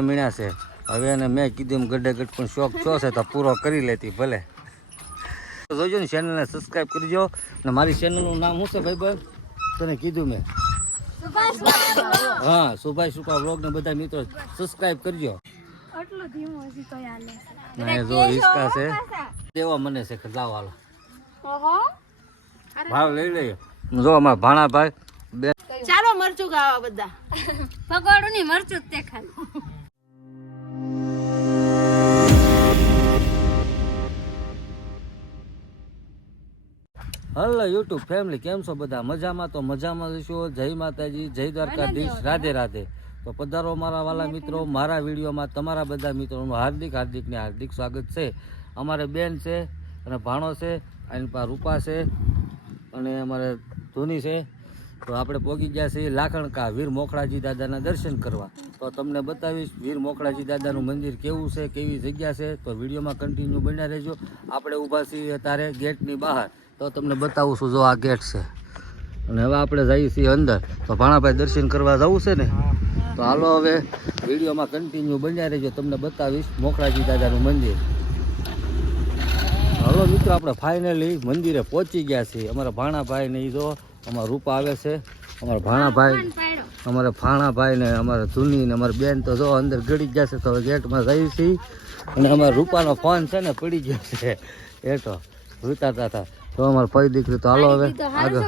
મીણા છે હવે એને મેં કીધું એમ ગડે ગડ પણ શોખ છો છે તો પૂરો કરી લેતી ભલે જોજો ને ચેનલને સબસ્ક્રાઈબ કરજો ને મારી ચેનલનું નામ શું છે ભાઈ ભાઈ તને કીધું મેં હા સુભાઈ સુપા વ્લોગ ને બધા મિત્રો સબસ્ક્રાઈબ કરજો જો હિસકા છે દેવા મને છે કે લાવ હાલો ભાવ લઈ લઈએ જો અમારા ભાણાભાઈ બે ચાલો મરચું ખાવા બધા પકોડું ની મરચું તે ખાલી હલો યુટ્યુબ ફેમિલી કેમ છો બધા મજામાં તો મજામાં છો જય માતાજી જય દ્વારકાધીશ રાધે રાધે તો પધારો મારા વાલા મિત્રો મારા વિડીયોમાં તમારા બધા મિત્રોનું હાર્દિક સ્વાગત છે અમારે બેન છે અને ભાણો છે એની પાસે રૂપા છે અને અમારે ધોની છે તો આપણે પહોંચી ગયા છીએ લાખણકા વીર મોખળાજી દાદાના દર્શન કરવા તો તમને બતાવીશ વીર મોખળાજી દાદાનું મંદિર કેવું છે કેવી જગ્યા છે તો વિડીયોમાં કન્ટિન્યુ બન્યા રહેજો આપણે ઊભા છીએ ત્યારે ગેટની બહાર તો તમને બતાવું છું જો આ ગેટ છે અને હવે આપણે જઈએ છીએ અંદર તો ભાણાભાઈ દર્શન કરવા જવું છે ને તો હાલો હવે વિડીયોમાં કન્ટિન્યુ બન્યા રહેજો તમને બતાવીશ મોખળાજી દાદાનું મંદિર હાલો મિત્રો આપણે ફાઇનલી મંદિરે પહોંચી ગયા છીએ અમારા ભાણાભાઈ ને જો અમારા રૂપા આવે છે અમારા ભાણાભાઈ ને અમારા ધૂની ને અમારા બેન તો જો અંદર ગળી ગયા છે તો ગેટમાં જઈએ છીએ અને અમારા રૂપાનો ફોન છે ને પડી ગયો છે એટો રૂતાતા હતા તો અમારે ફરી દીકરી તો હાલો હવે આગળ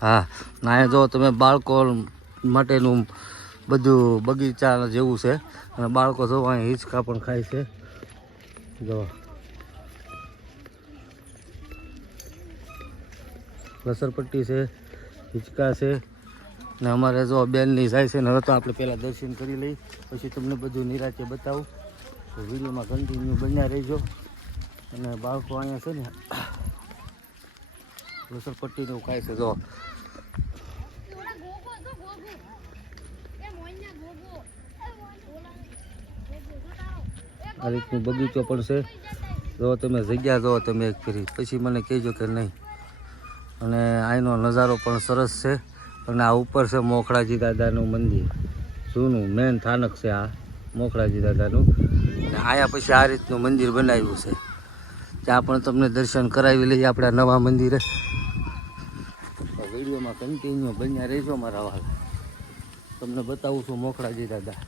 હા ના જો તમે બાળકો માટેનું બધું બગીચા જેવું છે અને બાળકો જો અહીં હિંચકા પણ ખાય છે જો લસરપટ્ટી છે હિંચકા છે ને અમારે જો બેનની જાય છે ને હવે તો આપણે પહેલાં દર્શન કરી લઈ પછી તમને બધું નિરાંતે બતાવું તો વિડીયોમાં કન્ટિન્યુ બન્યા રહેજો અને બાળકો અહીંયા છે ને લસરપટ્ટીને એવું ખાય છે જો આ રીતનું બગીચો પણ છે જો તમે જગ્યા જો તમે એક ફેરી પછી મને કહેજો કે નહીં અને અહીંનો નજારો પણ સરસ છે અને આ ઉપર છે મોખળાજી દાદાનું મંદિર જૂનું મેન સ્થાનક છે આ મોખળાજી દાદાનું અને અહીંયા પછી આ રીતનું મંદિર બનાવ્યું છે ત્યાં પણ તમને દર્શન કરાવી લઈએ આપણા નવા મંદિરે વિડીયોમાં કન્ટિન્યુ બન્યા રહેજો મારા વાલા તમને બતાવું છું મોખળાજી દાદા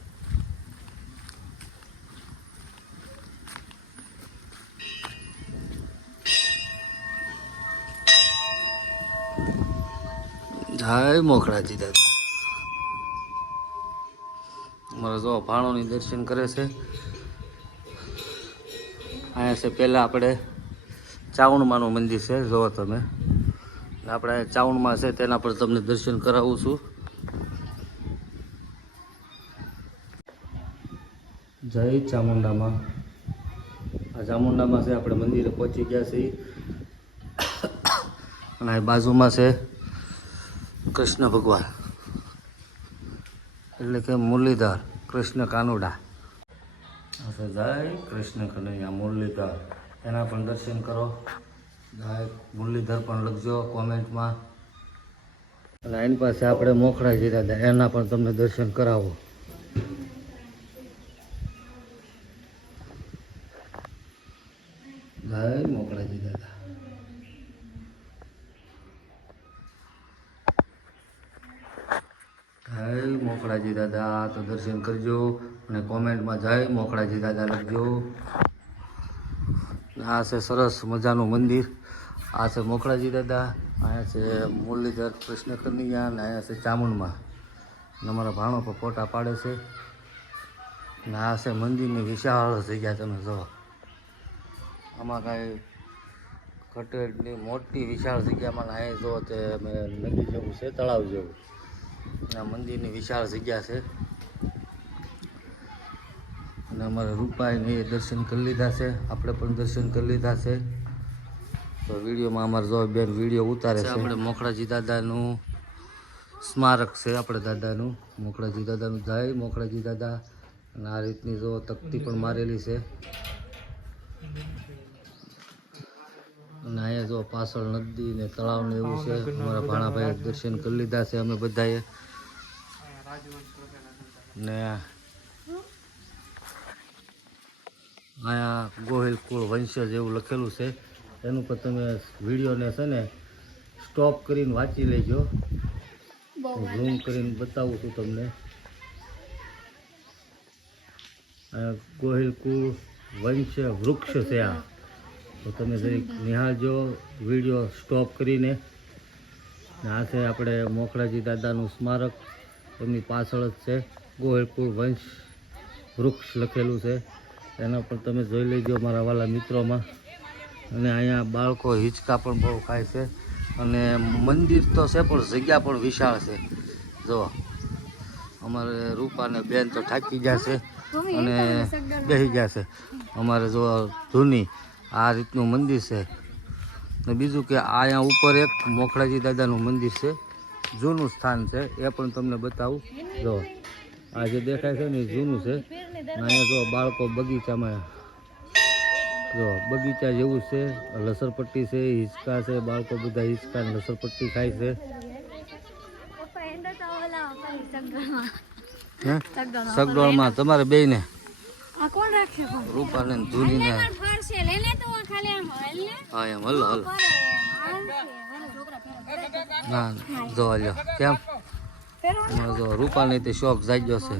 જય મોખળાજી દાદા અમારા જો ભાણોની દર્શન કરે છે અહીંયા છે પહેલાં આપણે ચાવણમાનું મંદિર છે જુઓ તમે આપણે ચાવણમાં છે તેના પર તમને દર્શન કરાવું છું જય ચામુંડામાં આ ચામુંડામાં છે આપણે મંદિરે પહોંચી ગયા છીએ અને આ બાજુમાં છે કૃષ્ણ ભગવાન એટલે કે મુરલીધર કૃષ્ણ કાનુડા જય કૃષ્ણ કનૈયા મુરલીધર એના પણ દર્શન કરો જય મુરલીધર પણ લખજો કોમેન્ટમાં અને એની પાસે આપણે મોખળાજી દાદા એના પણ તમને દર્શન કરાવો જય મોખળાજી દાદા જય મોખળાજી દાદા તો દર્શન કરજો અને કોમેન્ટમાં જય મોખળાજી દાદા લખજો આ છે સરસ મજાનું મંદિર આ છે મોખળાજી દાદા અહીંયા છે મુરલીધર કૃષ્ણ કનૈયા અને અહીંયા છે ચામુંડમાં અને અમારા ભાણો પર ફોટા પાડે છે અને આ છે મંદિરની વિશાળ જગ્યા તમે જો આમાં કાંઈ કટેડની મોટી વિશાળ જગ્યામાં અહીં જો તે અમે નદી જેવું છે તળાવ જેવું આ મંદિરની વિશાળ જગ્યા છે અને અમારા રૂપાઈને એ દર્શન કરી લીધા છે આપણે પણ દર્શન કરી લીધા છે તો વિડીયોમાં અમારે જો બેન વિડીયો ઉતારે છે આપણે મોખળાજી દાદાનું સ્મારક છે આપણે દાદાનું મોખળાજી દાદાનું જય મોખળાજી દાદા અને આ રીતની જો તકતી પણ મારેલી છે અને અહીંયા જો પાછળ નદી ને તળાવ ને એવું છે અમારા ભાણાભાઈ દર્શન કરી લીધા છે અમે બધાએ ને અહીંયા ગોહિલ કુળ વંશજ એવું લખેલું છે. એનું પર તમે વિડીયોને છે ને સ્ટોપ કરીને વાંચી લેજો. ઝૂમ કરીને બતાવું છું તમને. ગોહિલ કુળ વંશ વૃક્ષ છે આ. તો તમે જરીક નિહાળજો વિડીયો સ્ટોપ કરીને. આ છે આપણે મોખરાજી દાદાનું સ્મારક. એમની પાછળ જ છે ગોહિલ કુળ વંશ વૃક્ષ લખેલું છે. એના પર તમે જોઈ લેજો મારા વાલા મિત્રોમાં. અને અહીંયા બાળકો હિંચકા પણ બહુ ખાય છે. અને મંદિર તો છે પણ જગ્યા પણ વિશાળ છે. જો અમારે રૂપાને બેન તો થાકી જશે અને બેસી જશે. અમારે જો જૂની આ રીતનું મંદિર છે. ને બીજું કે અહીંયા ઉપર એક મોખરાજી દાદાનું મંદિર છે. જૂનું સ્થાન છે એ પણ તમને બતાવું. જો આ જે દેખાય છે ને એ જૂનું છે. અહીંયા જો બાળકો બગીચામાં જો બગીચા જેવું છે. લસરપટ્ટી છે, હિંચકા છે. બાળકો બધા હિંચકા ને લસરપટ્ટી ખાય છે. સગડોળમાં તમારે બે ને રૂપાને ધૂલીને હા એમ હલો હલો ના જો લ્યો કેમ જો રૂપાને તે શોખ જાગ્યો છે.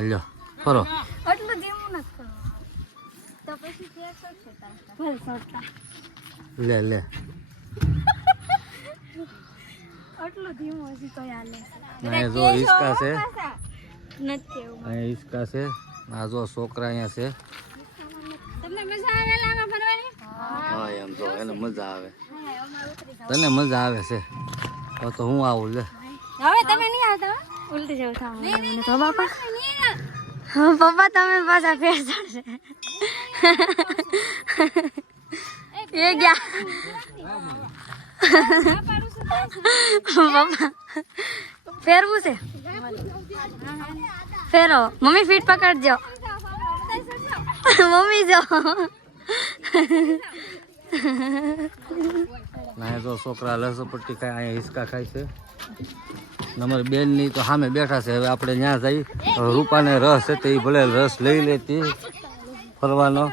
લ્યો ફરો લે લે અહીંયા જો હિંચકા છે. અહીંયા હિંચકા છે. આ જો છોકરા અહીંયા છે. હા એમ જો એને મજા આવે. તને મજા આવે છે તો હું આવું લે. હવે તમે નહીં આવતા ઉલટી જવું થાવ તો બાપા પપ્પા તમે પાછા ફેર ચડશે એ ગયા પપ્પા ફેરવું છે ફેરો મમ્મી ફીટ પકડજો મમ્મી જો ના જો છોકરા લસરપટ્ટી ખાય. અહીંયા હિંચકા ખાય છે. અમારી બેનની તો સામે બેઠા છે. હવે આપણે ત્યાં જઈ રૂપાને રસ છે તો એ ભલે રસ લઈ લેતી ફરવાનો.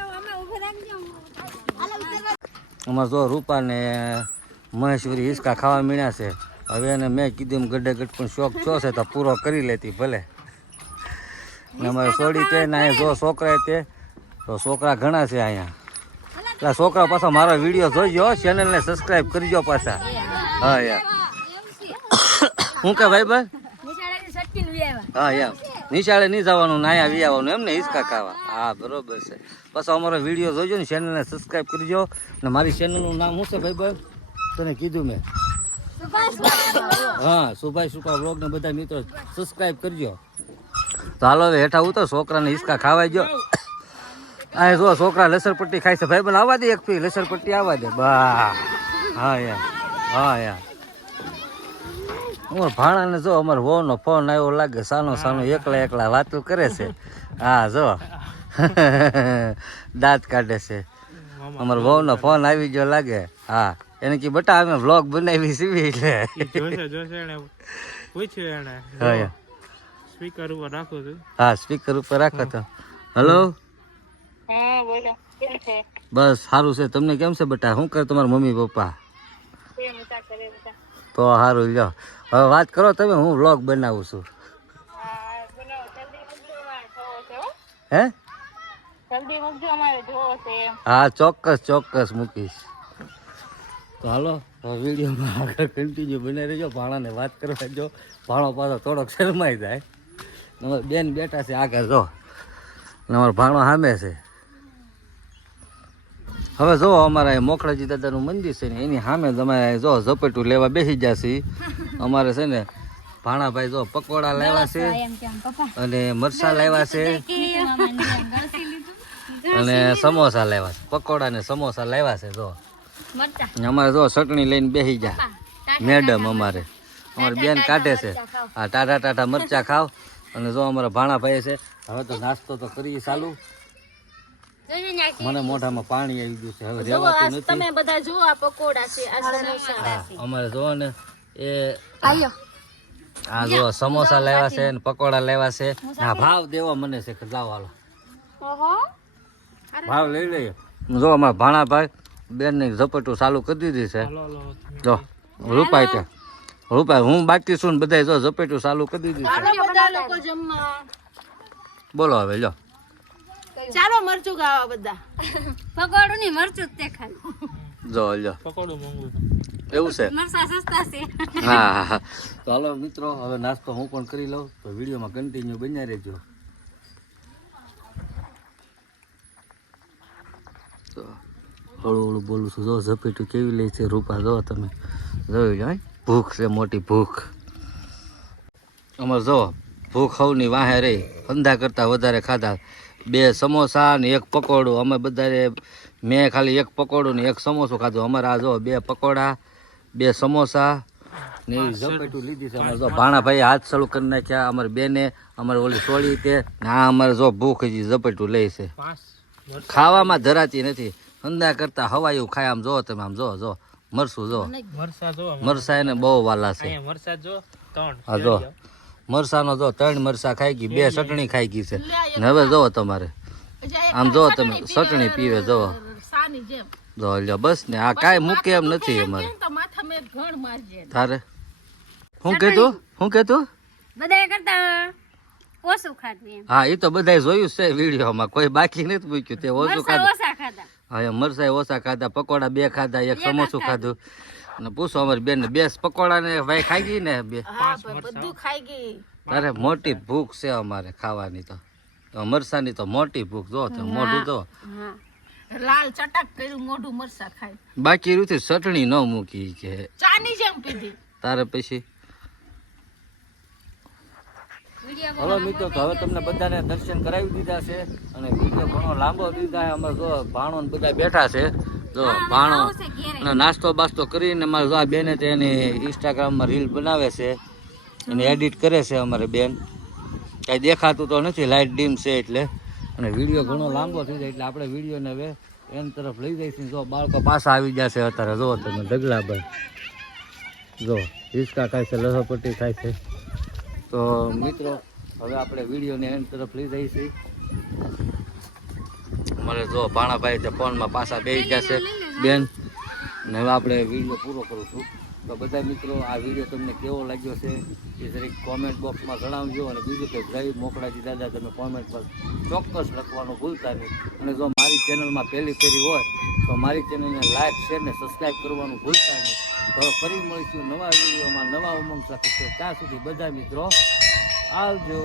અમારે જો રૂપાને મહેશ્વરી હિંચકા ખાવા મીણ્યા છે. હવે એને મેં કીધું એમ ગડે ગડ પણ શોખ થયો છે તો પૂરો કરી લેતી ભલે. ને અમારે સોડી તે ને અહીંયા જો છોકરા તે તો છોકરા ઘણા છે અહીંયા. એટલે છોકરા પાછા મારો વિડીયો જોઈજો. ચેનલને સબસ્ક્રાઈબ કરજો પાછા. હા યાર હું કે ભાઈ ભાઈ હા એમ નિશાળે નહીં જવાનું નાયા વી આવવાનું એમ ને હિંચકા ખાવા. હા બરોબર છે. પાછો અમારો વિડીયો જોઈજો ને ચેનલને સબસ્ક્રાઈબ કરજો. ને મારી ચેનલનું નામ શું છે ભાઈ ભાઈ તને કીધું મેં. હા સુભાઈ સુપા બ્લોગ ને બધા મિત્રો સબસ્ક્રાઈબ કરજો. તો હાલો હવે હેઠા ઉતર છોકરાને હિંચકા ખાવાઈ ગયો. આ જો છોકરા લસરપટ્ટી ખાય છે. ભાઈ બન આવવા દે એક પી લસરપટ્ટી આવવા દે બા. હા યાર હા યાર અમાર ભાણાને જો અમારે વહુનો ફોન આવ્યો લાગે. સાનો સાનો એકલા એકલા વાતો કરે છે. હા જો દાંત કાઢે છે. અમારે વહુનો ફોન આવી ગયો લાગે. હા એને કે બટા અમે વ્લોગ બનાવી સીવી એટલે સ્પીકર ઉપર રાખો છું. હા સ્પીકર ઉપર રાખો તો. હલો બસ સારું છે. તમને કેમ છે બટા? શું કરે તમારા મમ્મી પપ્પા? તો સારું લ્યો હવે વાત કરો તમે. હું વ્લોગ બનાવું છું. હે હા ચોક્કસ ચોક્કસ મૂકીશ. તો હાલો વિડીયોમાં આગળ કન્ટિન્યુ બનાવી રહેજો. ભાણાને વાત કરવા જો. ભાણો પાછો થોડોક શરમાઈ જાય. અમારે બેન બેઠા છે આગળ જો. અમારો ભાણો સામે છે. હવે જો અમારા મોખરાજી દાદાનું મંદિર છે ને એની સામે તમારે જો ઝપેટું લેવા બેસી જશે. અમારે છે ને ભાણાભાઈ જો પકોડા લાવ્યા છે અને મરચાં લાવ્યા છે અને સમોસા લાવ્યા છે. પકોડા ને સમોસા લાવ્યા છે. જો અમારે જો ચટણી લઈને બેસી જાય મેડમ. અમારે બેન કાઢે છે. હા ટાટા ટાટા મરચા ખાવ. અને જો અમારા ભાણાભાઈ છે. હવે તો નાસ્તો તો કરીએ ચાલુ. મને મોઢામાં પાણી આવી ગયું છે. હવે રહેવાતું નથી. તમે બધા જુઓ આ પકોડા છે આ સમોસા છે. અમારે જોવો ને એ આ જો સમોસા લેવા છે ને પકોડા લેવા છે. હા ભાવ દેવો મને છે કે જાવ હાલો ઓહો ભાવ લઈ લઈએ. જો અમારા ભાણાભાઈ બેન ની ઝપટું ચાલુ કરી દીધી છે. જો રૂપાય ત્યાં રૂપાય હું બાકી છું ને બધા જો ઝપેટું ચાલુ કરી દીધી છે. ચાલો બધા લોકો જમવા. બોલો હવે લો ચાલો મરચું ખાવા બધા. પકોડું ની મરચું જ તે ખાલી જો લો એવું છે. મરસા સસ્તા છે હા હા તો હાલો મિત્રો હવે નાસ્તો હું પણ કરી લઉં તો વિડીયોમાં કન્ટિન્યુ બન્યા રહેજો. તો હળું હળું બોલું છું. જો ઝપેટું કેવી લે છે રૂપા જો તમે જોઈ લો ભૂખ છે મોટી ભૂખ અમારે જો ભૂખ હવની વાહે રહી ધંધા કરતાં વધારે ખાધા. 2 સમોસા ને 1 પકોડું અમે બધા મેં ખાલી 1 પકોડું ને 1 સમોસું ખાધું. અમારે આ જો 2 પકોડા 2 સમોસા ને એવી ઝપેટું લીધી છે. અમારે જો ભાણાભાઈ હાથ ચાલુ કરી નાખ્યા. અમારી બેને અમારે ઓલી સોળી તે ના અમારે જો ભૂખ હજી ઝપેટું લે છે. ખાવામાં ધરાતી નથી. ધંધા કરતા હવાયું ખાય. આમ જો તમે આમ જો મરસું જો મરસા એને બહુ વાલા છે. હા જો મરસાનો જો 3 મરસા ખાઈ ગઈ 2 ચટણી ખાઈ ગઈ છે ને હવે જો તમારે આમ જો તમે ચટણી પીવે જો સાની જેમ. જો લ્યો બસ ને આ કાંઈ મૂકે એમ નથી અમારે. તો માથા મેં ઘણ મારજે. તારે શું કહેતું બધા કરતા ઓછું ખાધું એમ હા એ તો બધાય જોયું છે વિડીયોમાં કોઈ બાકી નથી મૂક્યું તે ઓછું મરચાં ખાધું. ઓછા ખાધા હા મરસાઈ ઓછા ખાધા પકોડા 2 ખાધા 1 સમોસું ખાધું અને પૂછો અમારી બેન 2 પકોડા ને ભાઈ ખાઈ ગઈ ને 2 હા બધું ખાઈ ગઈ. તારે મોટી ભૂખ છે અમારે ખાવાની તો મરસાની તો મોટી ભૂખ જો તો મોઢું તો હા લાલ ચટક કર્યું મોઢું મરસા ખાય. બાકી રૂથી ચટણી ન મૂકી કે ચાની જેમ પીધી. તારે પછી હલો મિત્રો તો હવે તમને બધાને દર્શન કરાવી દીધા છે અને વિડીયો ઘણો લાંબો દીધા છે. અમારે જો ભાણો ને બધા બેઠા છે જો ભાણો અને નાસ્તો બાસ્તો કરીને અમારે જો આ બેને તે એની ઇન્સ્ટાગ્રામમાં રીલ બનાવે છે એને એડિટ કરે છે અમારે બેન. કાંઈ દેખાતું તો નથી લાઇટ ડીમ છે એટલે અને વિડીયો ઘણો લાંબો થઈ જાય એટલે આપણે વિડીયોને હવે એન તરફ લઈ જઈશું. જો બાળકો પાછા આવી જશે અત્યારે જો તમે ઢગલાભાઈ જો હિંચકા ખાય છે લસણપટ્ટી ખાય છે. તો મિત્રો હવે આપણે વિડીયોને એન તરફ લઈ જઈશું. મને જો ભાણાભાઈ તે ફોનમાં પાછા બેસી ગયા છે બેન ને હવે આપણે વિડીયો પૂરો કરું છું. તો બધા મિત્રો આ વિડીયો તમને કેવો લાગ્યો છે એ જરીક કોમેન્ટ બોક્સમાં જણાવજો અને બીજું કે જય મોકળાજી દાદા તમે કોમેન્ટ પર ચોક્કસ લખવાનું ભૂલતા નહીં. અને જો મારી ચેનલમાં પહેલી ફેરી હોય તો મારી ચેનલને લાઈક શેર ને સબસ્ક્રાઈબ કરવાનું ભૂલતા નહીં. તો ફરી મળીશું નવા વિડીયોમાં નવા ઉમંગ સાથે. ત્યાં સુધી બધા મિત્રો આવજો.